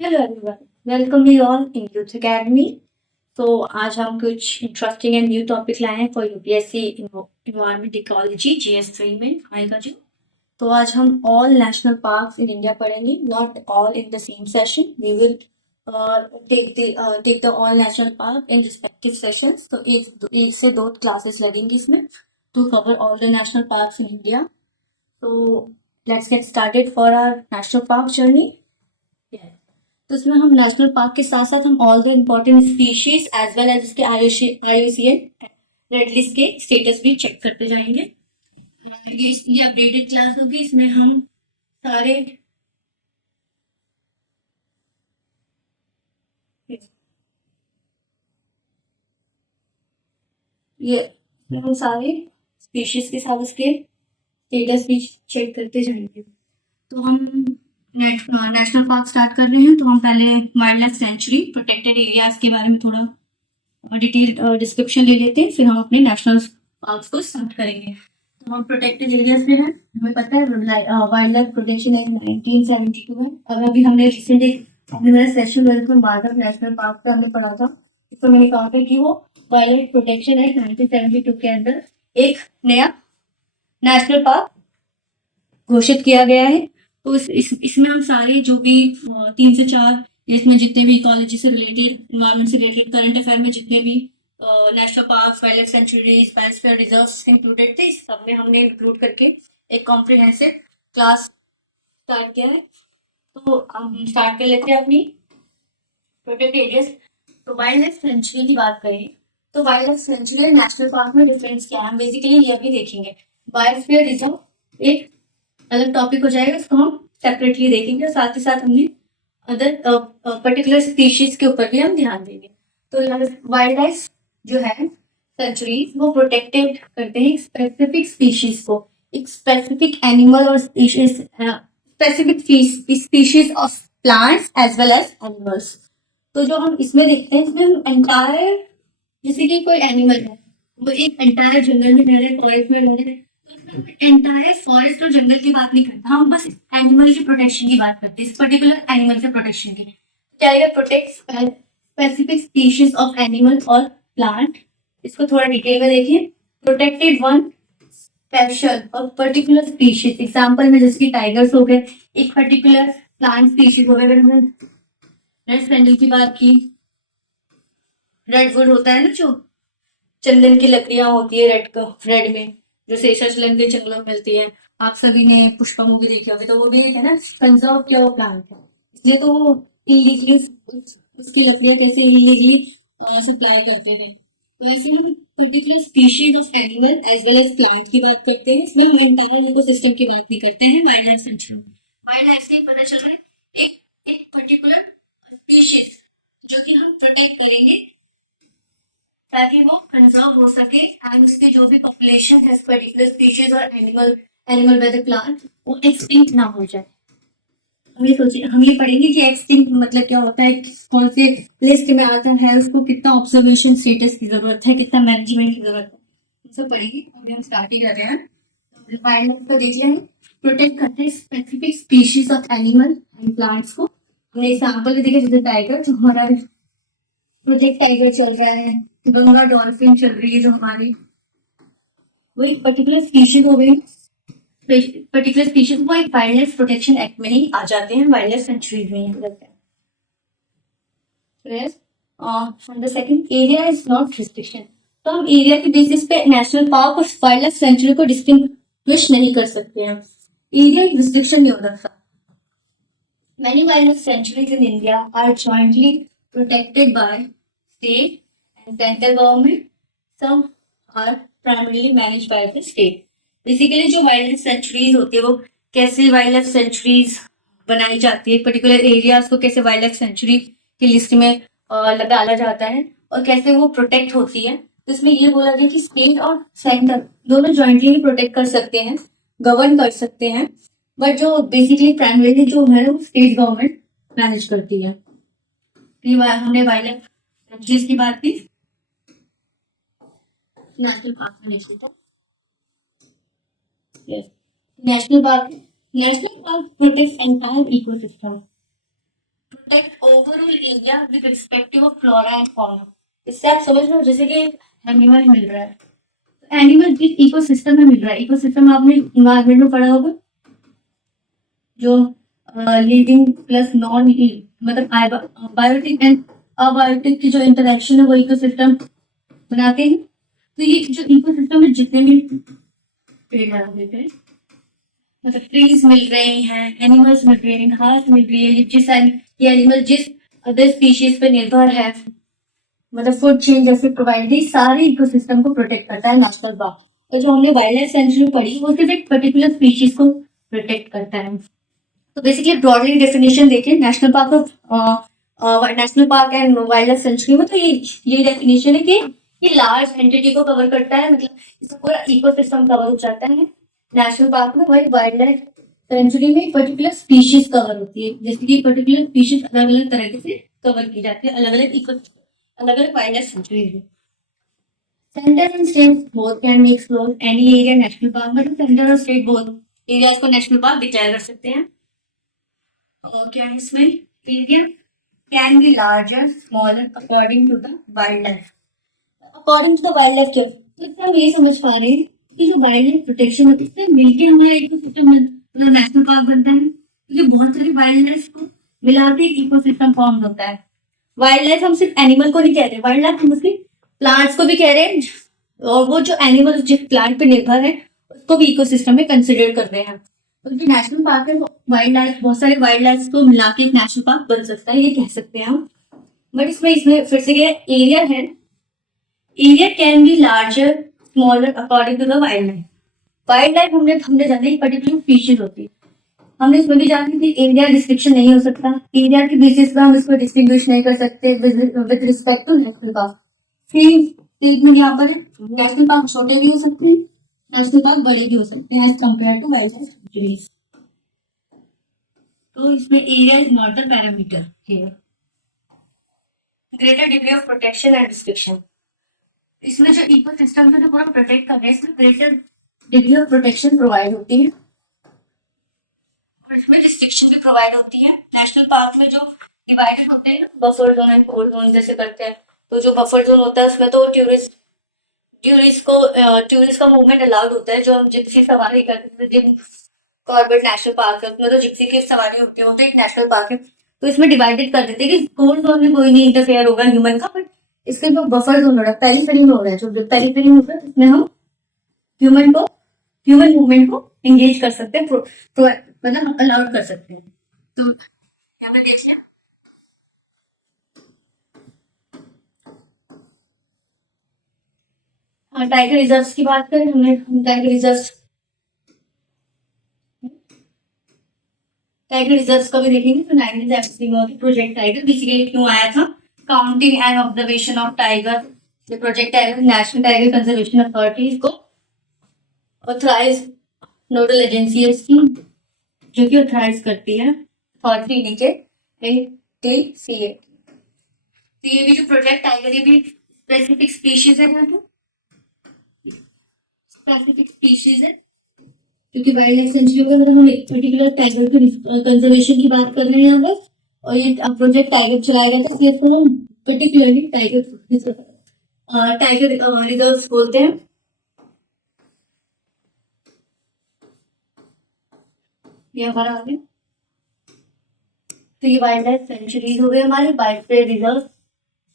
Hello everyone, welcome you all in youth academy. तो आज हम कुछ इंटरेस्टिंग एंड न्यू टॉपिक लाए हैं for UPSC environment ecology GS 3 में आएगा जो। तो आज हम all national parks in India पढ़ेंगे, not all in the same session. We will take the all national park in respective sessions. तो एक से दो क्लासेस लगेंगी इसमें to cover all the national parks in India. तो let's get started for our national park journey. तो इसमें हम नेशनल पार्क के साथ साथ हम all the important species as well as इसके IUCN रेड लिस्ट के स्टेटस भी चेक करते जाएंगे। ये अपडेटेड क्लास होगी, इसमें हम सारे ये हम सारे स्पीशीज के साथ उसके स्टेटस भी चेक करते जाएंगे। तो हम नेशनल पार्क स्टार्ट कर रहे हैं। तो हम पहले wild life sanctuary protected areas के बारे में थोड़ा डिटेल डिस्क्रिप्शन ले लेते हैं, फिर हम अपने नेशनल पार्क्स को स्टार्ट करेंगे। तो हम प्रोटेक्टेड एरियाज में हैं, हमें पता है वाइल्ड लाइफ प्रोटेक्शन एक्ट 1972 है। और अभी हमने रिसेंट मेरा सेशन 12 में बार्डर नेशनल पार्क का हमने पढ़ा था, तो मैंने कहा था कि वो वाइल्ड लाइफ प्रोटेक्शन एक्ट 1972 के अंदर एक नया नेशनल पार्क घोषित किया गया है। तो इसमें हम सारे जो भी 3 से 4 इसमें जितने भी इकोलॉजी से रिलेटेड, इन्वायरमेंट से रिलेटेड, करंट अफेयर में जितने भी national park, wild life sanctuaries, biosphere reserves included थे, इस सब में हमने इंक्लूड करके एक कॉम्प्रिहेंसिव क्लास स्टार्ट किया है। तो हम स्टार्ट कर लेते हैं अपनी प्रोटेक्टेड एरियाज। तो वाइल्ड लाइफ सेंचुरी की बात करें तो वाइल्ड लाइफ सेंचुरी और नेशनल पार्क में डिफरेंस क्या है, बेसिकली ये भी देखेंगे। बायोस्फीयर रिजर्व एक अलग टॉपिक हो जाएगा, इसको हम सेपरेटली देखेंगे और साथ ही साथ हमने अदर पर्टिकुलर स्पीशीज के ऊपर भी हम ध्यान देंगे। तो वाइल्ड लाइफ जो है सेंचुरीज वो प्रोटेक्टेड करते हैं स्पेसिफिक स्पीशीज को, एक स्पेसिफिक एनिमल और specific species of plants as well as animals. तो जो हम इसमें देखते हैं, इसमें हम एंटायर, जैसे कि कोई एनिमल है वो एक एंटायर जंगल में रह रहे, फॉरेस्ट में रह रहे, एंटायर फॉरेस्ट और जंगल की बात नहीं करता, हम बस एनिमल की प्रोटेक्शन की बात करते हैं, इस पर्टिकुलर एनिमल के प्रोटेक्शन की। क्या है, protect specific species of animal और प्लांट। इसको थोड़ा डिटेल में देखिए। प्रोटेक्टेड वन स्पेशल और पर्टिकुलर स्पीशीज, एग्जांपल में जैसे कि टाइगर्स हो गए, एक पर्टिकुलर प्लांट स्पीशीज हो गए। अगर हमने रेड सैंडल की बात की, रेड वुड होता है ना, जो चंदन की लकड़ियां होती है रेड में, जो शेषाचल के जंगलों में मिलती है। आप सभी ने पुष्पा मूवी देखी होगी, तो वो भी एक है ना, कंजर्व किया हुआ प्लांट है, इसलिए तो वो इलीगली उसकी लकड़ियां कैसे इलीगली सप्लाई करते थे। तो ऐसे हम particular species of animal as well as plant की बात करते हैं, इसमें हम एंटायर इकोसिस्टम की बात नहीं करते हैं। Wild life sanctuary wild life से पता चल रहा है एक पर्टिकुलर स्पीशीज जो कि हम प्रोटेक्ट करेंगे ताकि वो कंजर्व हो सके एंड उसकी जो भी पॉपुलेशन है पर्टिकुलर स्पीशीज और एनिमल वेदर प्लांट वो एक्सटिंक्ट ना हो जाए। हम ये पढ़ेंगे कि एक्सटिंक्ट मतलब क्या होता है, कौन से लिस्ट में आता है, उसको कितना ऑब्जर्वेशन स्टेटस की जरूरत है, कितना मैनेजमेंट की जरूरत है, सब पढ़ेंगे। अभी हम स्टार्ट ही कर रहे हैं। वाइल्ड लाइफ का देख लें, प्रोटेक्ट करते हैं specific species of animal and plants को। हमने एग्जाम्पल भी देखा, जैसे टाइगर, जो हमारा प्रोजेक्ट टाइगर चल रहा है, गंगा डॉल्फिन चल रही है, जो हमारी वो एक पर्टिकुलर स्पीशीज हो गई। पर्टिकुलर स्पीशीज वो एक वाइल्ड लाइफ प्रोटेक्शन एक्ट में ही आ जाते हैं, वाइल्ड लाइफ सेंचुरीज में ही रहते हैं। The second area is not restriction. तो हम एरिया के बेसिस पे नेशनल पार्क और वाइल्ड लाइफ सेंचुरी को डिस्टिंग्विश नहीं कर सकते हैं, एरिया एक रिस्ट्रिक्शन नहीं हो सकता। Many wildlife sanctuaries in India are jointly protected by state and central government. Some are primarily managed by the state. Basically जो वाइल्ड लाइफ सेंचुरीज होती है वो कैसे वाइल्ड लाइफ सेंचुरीज बनाई जाती है, पर्टिकुलर एरियाज को कैसे वाइल्ड लाइफ सेंचुरी की लिस्ट में डाला जाता है और कैसे वो प्रोटेक्ट होती है। तो इसमें ये बोला गया कि स्टेट और सेंटर दोनों ज्वाइंटली प्रोटेक्ट कर सकते हैं, गवर्न कर सकते हैं, बट जो बेसिकली प्राइमरी जो है वो स्टेट गवर्नमेंट मैनेज करती है। हमने वाइल्ड लाइफ सेंचुरीज की बात की, नेशनल पार्क में नेक्स्ट था। National park protects entire ecosystem. Like overall area with respective of flora and fauna. इससे आप समझ लो जैसे कि एनिमल मिल रहा है, एनिमल जिस इकोसिस्टम में मिल रहा है, इकोसिस्टम आपने इन्वायरमेंट में पढ़ा होगा, जो लिविंग प्लस नॉन मतलब बायोटिक एंड अबायोटिक की जो इंटरेक्शन है वो इकोसिस्टम बनाते हैं। तो ये जो इकोसिस्टम में जितने भी पेड़ लगा देते हैं, मतलब ट्रीज मिल रहे हैं, एनिमल्स मिल रहे हैं, घास मिल रही है, ये एनिमल जिस अदर स्पीशीज पे निर्भर है, मतलब फूड चेन जैसे प्रोवाइड, सारे इकोसिस्टम को प्रोटेक्ट करता है नेशनल पार्क। और जो हमने वाइल्ड लाइफ सेंचुरी पढ़ी वो सिर्फ एक पर्टिकुलर स्पीशीज को प्रोटेक्ट करता है। तो बेसिकली ब्रॉडली डेफिनेशन देखें national park and wild life sanctuary में, तो ये डेफिनेशन है कि ये लार्ज एंटिटी को कवर करता है, मतलब इसका पूरा इकोसिस्टम कवर हो जाता है। नेशनल पार्क में वही वाइल्ड लाइफ सेंचुरी में पर्टिकुलर स्पीशीज कवर होती है, जैसे कि पर्टिकुलर स्पीशीज अलग अलग तरीके से कवर की जाती है अलग अलग वाइल्ड लाइफ सेंचुरी में। Centre and state both can be explore any area national park में, सेंटर और स्टेट बोथ एरियाज को नेशनल पार्क डिक्लेयर कर सकते हैं। और क्या है इसमें, area can be larger smaller according to the wildlife. According to the wildlife क्यों, तो इससे हम ये समझ पा रहे हैं कि जो वाइल्ड लाइफ प्रोटेक्शन होती है इससे मिलकर हमारा इकोसिस्टम मतलब नेशनल पार्क बनता है, क्योंकि बहुत सारी वाइल्ड लाइफ को मिला के एक इकोसिस्टम फॉर्म होता है। वाइल्ड लाइफ हम सिर्फ एनिमल को नहीं कह रहे, वाइल्ड लाइफ हम उसके प्लांट्स को भी कह रहे हैं, और वो जो एनिमल जिस प्लांट पे निर्भर है उसको भी इकोसिस्टम में कंसिडर कर रहे हैं। तो जो नेशनल पार्क है वाइल्ड लाइफ, बहुत सारे वाइल्ड लाइफ को मिला के एक नेशनल पार्क बन सकता है, ये कह सकते हैं हम। बट इसमें फिर से ये एरिया है, area can be larger smaller according to the wildlife. Wildlife हमने जाना एक पर्टिकुलर स्पीशीज होती है, हमने इसमें भी जानी थी एरिया डिस्ट्रिक्शन नहीं हो सकता, एरिया के बेसिस पे हम इसको डिस्टिंग्विश नहीं कर सकते with respect to national park. फिर स्टेटमेंट यहाँ पर है, नेशनल पार्क छोटे भी हो सकते हैं, नेशनल पार्क बड़े भी हो सकते हैं as compare to wildlife sanctuaries. तो इसमें area is not the parameter here. Greater degree of protection and restriction, इसमें जो इकोसिस्टम को जो पूरा प्रोटेक्ट कर रहे हैं इसमें greater degree of protection provide होती है और इसमें रिस्ट्रिक्शन भी प्रोवाइड होती है। नेशनल पार्क में जो डिवाइडेड होते हैं buffer zone and core zone जैसे करते हैं, तो जो बफर जोन होता है उसमें तो टूरिस्ट का मूवमेंट अलाउड होता है, जो हम जिप्सी सवारी करते हैं, जिम कॉर्बेट नेशनल पार्क है उसमें तो जिप्सी की सवारी होती है, वो तो एक नेशनल पार्क है। तो इसमें डिवाइडेड कर देते हैं कि कोर जोन में कोई नहीं इंटरफेयर होगा ह्यूमन का, बट इसके जो बफर जोन हो रहा है पेरिफेरी में हो रहा है, जो पेरिफेरी होता है उसमें हम ह्यूमन मूवमेंट को एंगेज कर सकते हैं, मतलब अलाउड कर सकते हैं। तो यहाँ पे देखिए टाइगर रिजर्व की बात करें, हमने टाइगर रिजर्व का भी देखेंगे। तो 1970 में प्रोजेक्ट टाइगर बेसिकली क्यों आया था, counting and observation of tiger. The project tiger national tiger conservation authority को ऑथराइज नोडल एजेंसी है इसकी, जो कि ऑथराइज करती है अथॉरिटी नीचे ATCA। तो ये भी जो प्रोजेक्ट टाइगर ये भी स्पेसिफिक स्पीशीज है, यहाँ पे स्पेसिफिक स्पीशीज है, क्योंकि वाइल्ड लाइफ सेंचुरी में मतलब हम एक पर्टिकुलर टाइगर की कंजर्वेशन की बात कर रहे हैं यहाँ पर, और ये प्रोजेक्ट टाइगर चलाया गया था, इसलिए इसको हम पर्टिकुलरली टाइगर रिजर्व्स बोलते हैं। ये हमारा आ गया, तो ये वाइल्ड लाइफ सेंचुरीज हो गए हमारे, वाइल्ड रिजर्व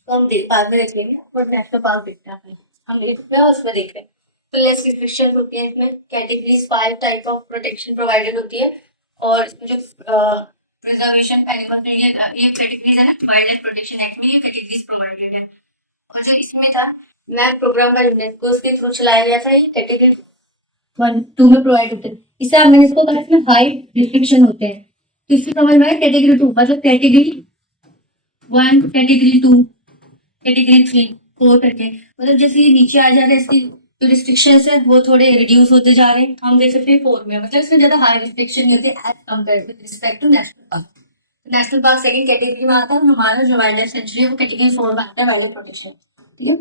तो हम बाद में देख लेंगे, बट नेशनल पार्क दिखता है हम देख रहे हैं उसमें देख रहे हैं। तो लेस रिस्ट्रिक्शन होती है इसमें, categories 5 type of protection provided होती है, और इसमें जो प्रिजर्वेशन एनिमल ये कैटेगरीज है ना, वाइल्ड लाइफ प्रोटेक्शन एक्ट में ये कैटेगरीज प्रोवाइडेड है। और जो इसमें था मैप प्रोग्राम का यूनेस्को के थ्रू चलाया गया था, ये कैटेगरी 1-2 में प्रोवाइड होते हैं। इससे आप मैंने इसको कहा इसमें हाई रिस्ट्रिक्शन होते हैं, तो इससे समझ में आया कैटेगरी 2 मतलब कैटेगरी 1, कैटेगरी 2, कैटेगरी 3, 4 करके, मतलब जैसे ये नीचे आ जा रहा है इसकी जो रिस्ट्रिक्शन है वो थोड़े रिड्यूस होते जा रहे हैं। हम देख सकते हैं 4 में, मतलब इसमें ज्यादा हाई रिस्ट्रिक्शन नहीं होती as compare with respect to national park. National park second category में आता है, हमारा जो वाइल्ड लाइफ सेंचुरी है वो कैटेगरी 4 में आता है, वाइल्ड प्रोटेक्शन। ठीक है,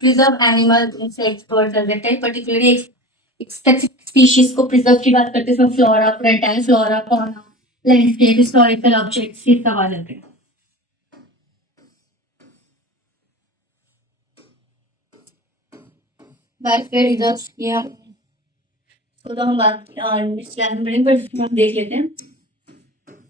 प्रिजर्व एनिमल इंसेक्ट्स बर्ड्स रहते हैं, पर्टिकुलरली एक स्पेसिफिक स्पीशीज को प्रिजर्व की बात करते हैं, इसमें flora, entire flora, fauna, landscape, historical objects, ये सब आ जाते हैं। बायोस्फीयर रिजर्व ये तो हम बात इस क्लास में पढ़ेंगे, पर हम देख लेते हैं।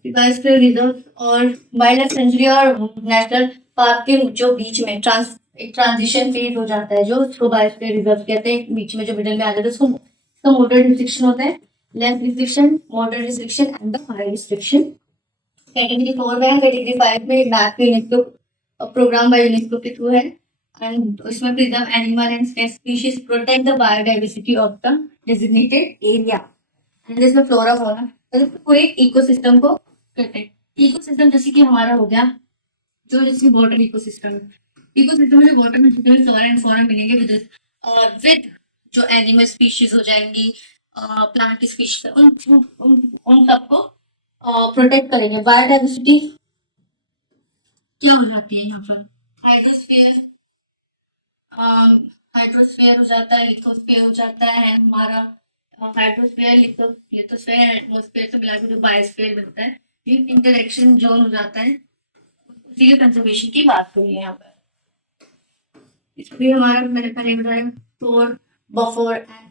बायोस्फीयर रिजर्व और वाइल्ड लाइफ सेंचुरी और नेशनल पार्क के जो बीच में एक ट्रांजिशन फेज हो जाता है, जो उसको बायोस्फीयर रिजर्व कहते हैं। बीच में जो मिडल में आ जाता है उसको इसका मोटर रिस्ट्रिक्शन होता है, less restriction, motor restriction and the high restriction. Category 4 में है, कैटेगरी 5 में map UNESCO programme by UNESCO के थ्रू है, एंड उसमें preserve animal and species, protect the biodiversity of the designated area, and इसमें flora fauna, मतलब पूरे ecosystem को करते हैं। इकोसिस्टम जैसे कि हमारा हो गया जो जैसे वाटर इकोसिस्टम है, इकोसिस्टम में जो वाटर में जितने फ्लोरा एंड फौना मिलेंगे विद जो एनिमल स्पीशीज हो जाएंगी, प्लांट की स्पीशीज, उन सबको प्रोटेक्ट करेंगे। बायोडाइवर्सिटी क्या हो जाती है यहाँ पर, हाइड्रोस्फीयर, हाइड्रोस्फीयर हो जाता है, लिथोस्फीयर हो जाता है हमारा। हाइड्रोस्फीयर, लिथोस्फीयर, एटमॉस्फेयर से मिला के जो बायोस्फीयर बनता है, ये इंटरेक्शन जोन हो जाता है। उसी के कंजर्वेशन की बात करिए यहाँ पर। इसलिए हमारा मैंने पहले बताया फ्लोर, बफर एंड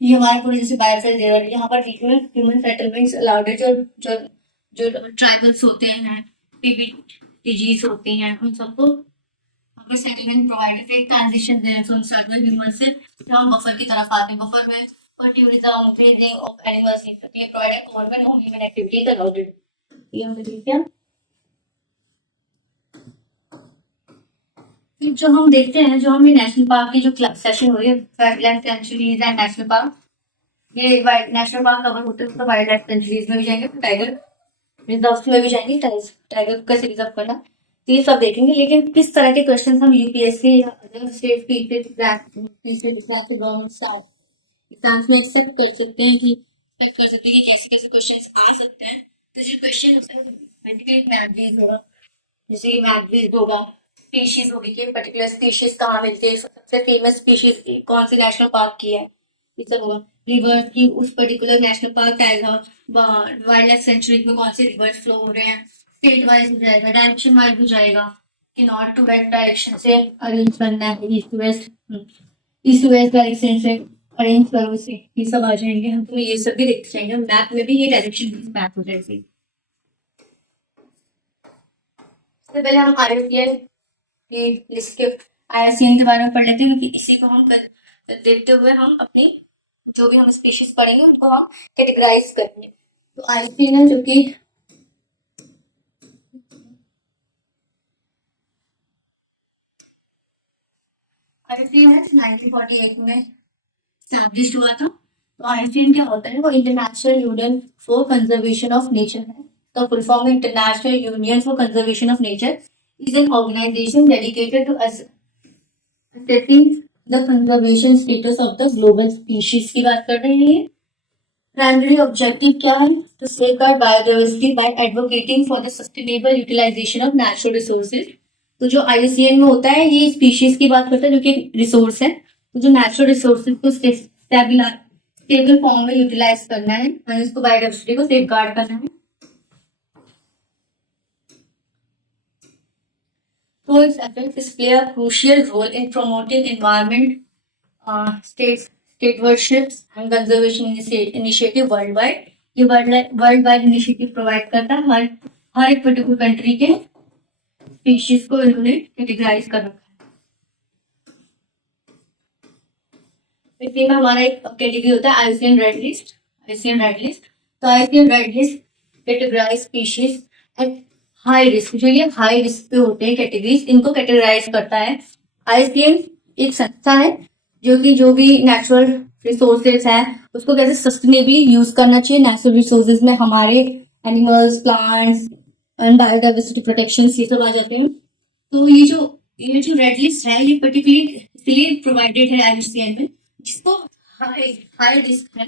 ये हमारे पूरे जैसे बायोस्फीयर एरिया है। यहाँ पर ह्यूमन सेटलमेंट्स अलाउड है, जो जो जो ट्राइबल्स होते हैं, पीबीटीजीज होती हैं, उन सबको सेटलमेंट प्रोवाइड एक transition they from server human से हम बफर की तरफ आते हैं। बफर में for tourism, grazing of animals is to provide a common or human activity is allowed. ये हमने देख लिया। फिर जो हम देखते हैं, जो हमें नेशनल पार्क की जो सेशन हो रही है, wild life sanctuaries and national park, ये नेशनल पार्क कवर होते हैं तो वाइल्ड लाइफ सेंचुरीज में भी जाएंगे, टाइगर रिजर्व में भी जाएंगे, टाइगर कैसे रिजर्व करना, तो ये सब देखेंगे। लेकिन किस तरह के क्वेश्चन हम यूपीएससी या अदर स्टेट गवर्नमेंट एग्जाम्स में एक्सेप्ट कर सकते हैं कि कैसे कैसे क्वेश्चंस आ सकते हैं। तो जो क्वेश्चन होता है बेसिकली मैप बेस्ड होगा, जैसे कि मैप बेस्ड होगा, स्पीशीज होगी कि पर्टिकुलर स्पीशीज कहाँ मिलती है, सबसे फेमस स्पीशीज कौन सी नेशनल पार्क की है, ये सब होगा। रिवर्स की उस particular national park wild life sanctuary में कौन से रिवर्स फ्लो हो रहे हैं, स्टेट वाइज हो जाएगा, डायरेक्शन वाइज हो जाएगा कि नॉर्थ टू वेस्ट डायरेक्शन से अरेंज करना है, ईस्ट टू वेस्ट डायरेक्शन से अरेंज करो से, ये सब आ जाएंगे। हम तुम्हें ये सब भी देखते जाएंगे, मैप में भी ये डायरेक्शन मैप हो जाएगी। सबसे पहले हम आईयूसीएन की लिस्ट के आईयूसीएन के बारे में पढ़ लेते हैं, क्योंकि इसी को हम देखते हुए हम अपनी जो भी हम स्पीशीज पढ़ेंगे उनको हम कैटेगराइज करेंगे। तो आईयूसीएन है जो कि आईयूसीएन है 1948 में एस्टैब्लिश हुआ था। तो आईयूसीएन क्या होता है, वो international union for conservation of nature है। तो full form international union for conservation of nature is an organisation dedicated to assessing the conservation status of the global species की बात कर रहे हैं। प्राइमरी ऑब्जेक्टिव क्या है, to safeguard biodiversity by advocating for the sustainable utilisation of natural resources. तो जो IUCN में होता है ये स्पीशीज की बात करता है जो कि रिसोर्स है, तो जो नेचुरल रिसोर्सेज को स्टेबल फॉर्म में यूटिलाइज करना है और इसको बायोडाइवर्सिटी को सेफगार्ड करना है। तो its effects play a crucial role in promoting environment, stewardships and conservation initiative worldwide. ये वर्ल्ड वाइड इनिशिएटिव प्रोवाइड करता है, हर एक पर्टिकुलर कंट्री के स्पीशीज को इन्होंने कैटेगराइज कर रखा है। इसी में हमारा एक कैटेगरी होता है आईयूसीएन रेड लिस्ट। तो IUCN red list categorise species at high risk, जो ये हाई रिस्क पे होते हैं कैटेगरीज, इनको कैटेगराइज करता है। आईयूसीएन एक संस्था है जो कि जो भी नेचुरल रिसोर्सेज है उसको कैसे सस्टेनेबली यूज करना चाहिए। नेचुरल रिसोर्सेज में हमारे animals, plants and biodiversity protection ये सब आ जाते हैं। तो ये जो रेड लिस्ट है ये पर्टिकुलरली इसलिए प्रोवाइडेड है आईयूसीएन में, जिसको हाई रिस्क है,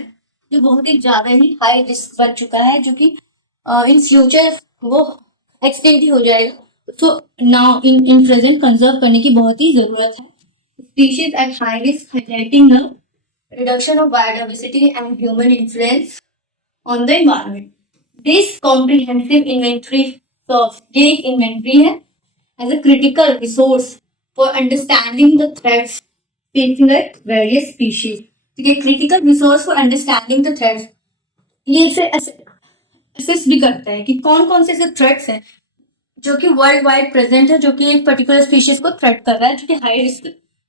जो बहुत ही ज्यादा ही हाई रिस्क बन चुका है, जो कि इन फ्यूचर वो एक्सटेंड ही हो जाएगा। तो नाउ इन प्रेजेंट कंजर्व करने की बहुत ही जरूरत है। Species at high risk highlighting the reduction of biodiversity and human influence on the environment. This comprehensive inventory ये एक इन्वेंटरी है as a critical resource for understanding the threats facing at various species. ठीक है, critical resource for understanding the threats, ये इसे assess भी करता है कि कौन कौन से ऐसे थ्रेट्स हैं जो कि वर्ल्ड वाइड प्रेजेंट है, जो कि एक पर्टिकुलर स्पीशीज को थ्रेट कर रहा है, जो कि हाई रिस्क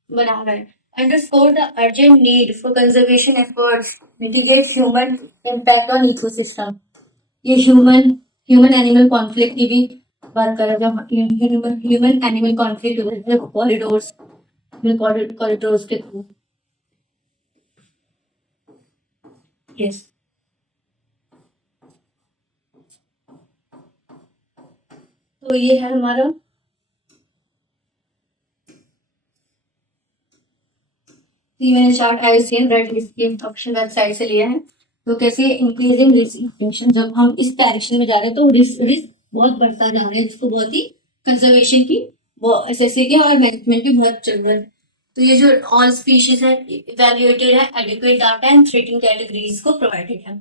बना रहा है। Underscore the urgent need for conservation efforts mitigate human impact on ecosystem. ये ह्यूमन एनिमल कॉन्फ्लिक्ट की भी बात कर रहे हैं, ह्यूमन एनिमल कॉन्फ्लिक्ट कॉरिडोर्स के थ्रू। यस, तो ये है हमारा मैंने चार्ट IUCN रेड लिस्ट की ऑप्शन वेबसाइट से लिया है। तो कैसे इंक्रीजिंग रिस्क, जब हम इस डायरेक्शन में जा रहे हैं तो रिस्क बहुत बढ़ता जा रहा है, जिसको बहुत ही कंजर्वेशन की एसएससी की और मैनेजमेंट की बहुत जरूरत है। तो ये जो ऑल स्पीशीज है इवैल्यूएटेड है, adequate data and threatening categories को प्रोवाइडेड है।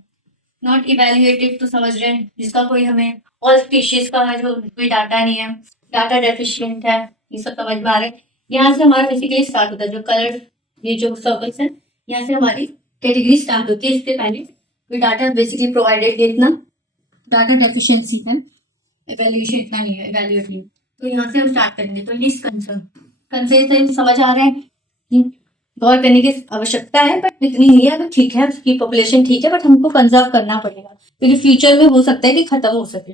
नॉट इवैल्यूएटेड तो समझ रहे हैं जिसका कोई हमें ऑल स्पीशीज का है जो कोई डाटा नहीं है, डाटा डेफिशिएंट है, ये सब समझ में आ रहा है। यहाँ से हमारा बेसिकली स्टार्ट होता है, जो कलर ये जो सर्कल्स है यहाँ से हमारी कैटेगरी स्टार्ट होती है। इससे पहले कोई डाटा बेसिकली प्रोवाइडेड, इतना डाटा डेफिशिएंसी है, इवैल्यूएशन इतना नहीं है, इवैल्यूएट नहीं। तो यहाँ से हम स्टार्ट करेंगे। तो लीस्ट कंसर्न समझ आ रहा है कि गौर करने की आवश्यकता है, बट इतनी नहीं है। तो ठीक है, उसकी पॉपुलेशन ठीक है, बट हमको कंजर्व करना पड़ेगा क्योंकि फ्यूचर में हो सकता है कि खत्म हो सके।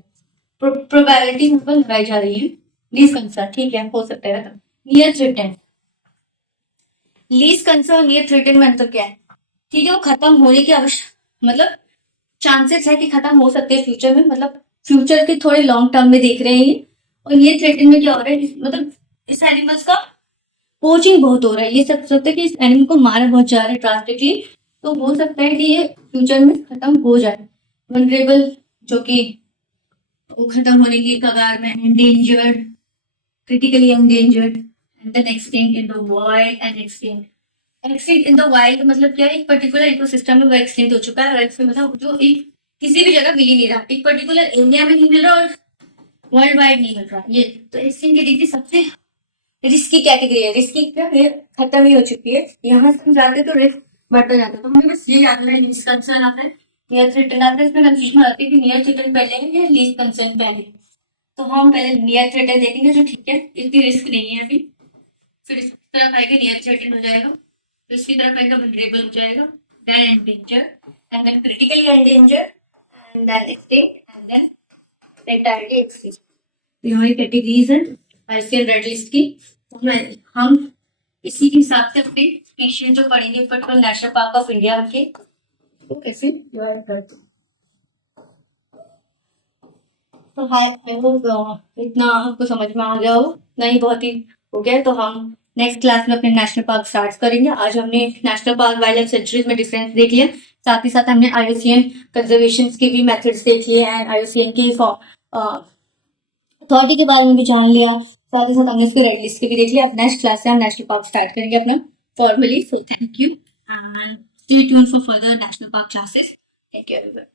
प्रोबेबिलिटी हम पर लगाई जा रही है। लीस्ट कंसर्न ठीक है, हो सकता है खत्म। Near threatened, least concern near threatened में अंतर क्या है? ठीक है, वो खत्म होने की मतलब चांसेस है कि खत्म हो सकते हैं फ्यूचर में, मतलब फ्यूचर के थोड़े लॉन्ग टर्म में देख रहे हैं ये। और ये थ्रेटेंड में क्या हो रहा है, मतलब इस एनिमल्स का पोचिंग बहुत हो रहा है, ये सब सकता है कि इस एनिमल को मारा बहुत जा रहा है ड्रास्टिकली। तो हो सकता है कि ये फ्यूचर में खत्म हो जाए। वनरेबल, जो कि वो खत्म होने की कगार में, endangered, critically endangered, and then extinct in the wild and extinct in the wild मतलब क्या है, एक पर्टिकुलर इकोसिस्टम में वो एक्सटिंक्ट हो चुका है, और मतलब जो एक किसी भी जगह मिल ही नहीं रहा, एक पर्टिकुलर इंडिया में नहीं मिल रहा और वर्ल्ड वाइड नहीं मिल रहा। ये तो एक्सटिंक्ट की डिग्री सबसे रिस्की कैटेगरी है। रिस्की क्या है, खत्म ही हो चुकी है। यहाँ से हम जाते तो रिस्क बढ़ता जाता है। तो हमें बस ये याद रखना है, लीस्ट कंसर्न आता है, नियर थ्रेटन आता है। इसमें कंफ्यूजन आती है कि नियर थ्रेटन पहले या लीस्ट कंसर्न पहले। तो हम पहले नियर थ्रेटन देखेंगे, जो ठीक है, इतनी रिस्क नहीं है अभी। फिर इस तरफ आएगा नियर थ्रेटन हो जाएगा, तो इसकी तरफ आएगा वनरेबल हो जाएगा, then endanger, and then critically endanger, and then extinct, and then entirely extinct. तो हमारी कैटेगरीज है IUCN रेड लिस्ट की। हम इसी के हिसाब से अपने स्पीशीज जो पढ़ेंगे particular national park of India के, तो कैसे डिवाइड करते हैं। तो आई होप इतना आपको समझ में आ गया हो, नहीं बहुत ही हो गया। तो हम नेक्स्ट क्लास में अपने नेशनल पार्क स्टार्ट करेंगे। आज हमने national park wild life sanctuaries में डिफरेंस देख लिया, साथ ही साथ हमने IUCN कंजर्वेशन के भी मेथड्स देख लिए एंड IUCN की अथॉरिटी के बारे में भी जान लिया। साथ ही साथ हमने इसके रेड लिस्ट के भी देख लिया। अब नेक्स्ट क्लास से हम नेशनल पार्क स्टार्ट करेंगे अपना formally. So thank you and stay tuned for further national park classes. Thank you everyone.